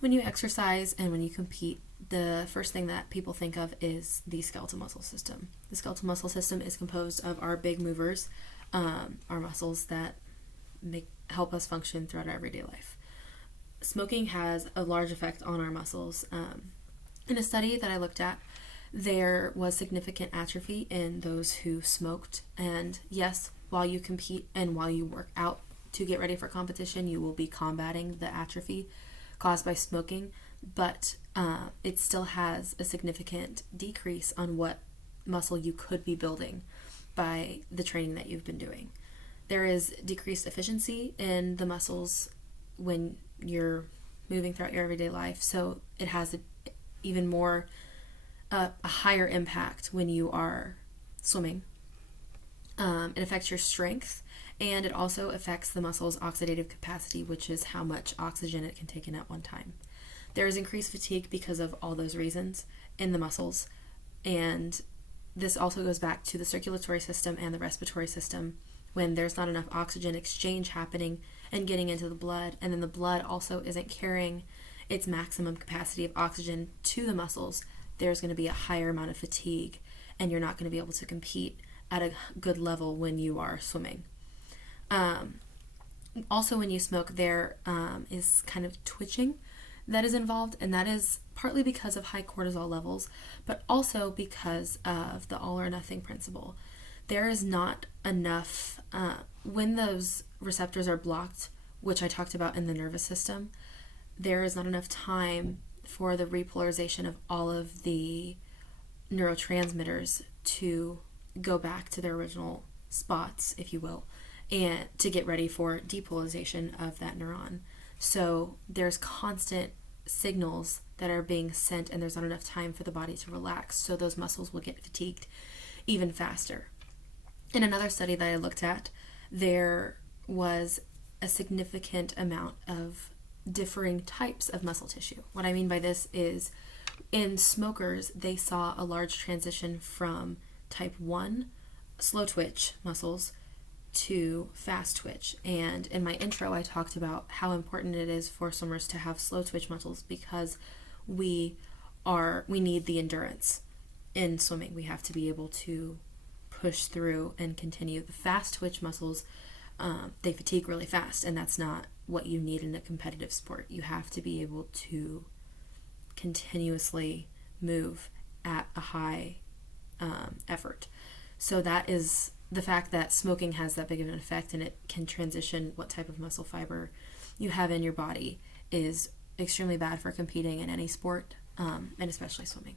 When you exercise and when you compete, the first thing that people think of is the skeletal muscle system. The skeletal muscle system is composed of our big movers, our muscles that help us function throughout our everyday life. Smoking has a large effect on our muscles. In a study that I looked at, there was significant atrophy in those who smoked. And yes, while you compete and while you work out to get ready for competition, you will be combating the atrophy caused by smoking, but it still has a significant decrease on what muscle you could be building by the training that you've been doing. There is decreased efficiency in the muscles when you're moving throughout your everyday life, so it has even more a higher impact when you are swimming. It affects your strength, and it also affects the muscle's oxidative capacity, which is how much oxygen it can take in at one time. There is increased fatigue because of all those reasons in the muscles, and this also goes back to the circulatory system and the respiratory system. When there's not enough oxygen exchange happening and getting into the blood, and then the blood also isn't carrying its maximum capacity of oxygen to the muscles, there's going to be a higher amount of fatigue, and you're not going to be able to compete at a good level when you are swimming. Also, when you smoke, there is kind of twitching that is involved, and that is partly because of high cortisol levels, but also because of the all or nothing principle. There is not enough, when those receptors are blocked, which I talked about in the nervous system, there is not enough time for the repolarization of all of the neurotransmitters to go back to their original spots, if you will, and to get ready for depolarization of that neuron. So there's constant signals that are being sent, and there's not enough time for the body to relax, so those muscles will get fatigued even faster. In another study that I looked at, there was a significant amount of differing types of muscle tissue. What I mean by this is, in smokers, they saw a large transition from type 1 slow twitch muscles to fast twitch. And in my intro, I talked about how important it is for swimmers to have slow twitch muscles because we need the endurance in swimming. We have to be able to push through and continue. The fast twitch muscles, they fatigue really fast, and that's not what you need in a competitive sport. You have to be able to continuously move at a high effort. So that is the fact that smoking has that big of an effect, and it can transition what type of muscle fiber you have in your body, is extremely bad for competing in any sport, and especially swimming.